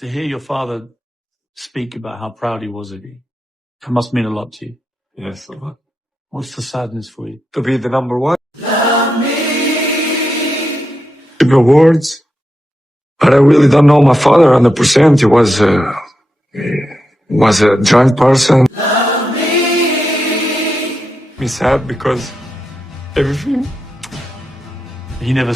To hear your father speak about how proud he was of you, it must mean a lot to you. Yes, a lot. What's the sadness for you? To be the number one. The words, but I really don't know my father 100%. He was a drunk person. Me sad because everything. He never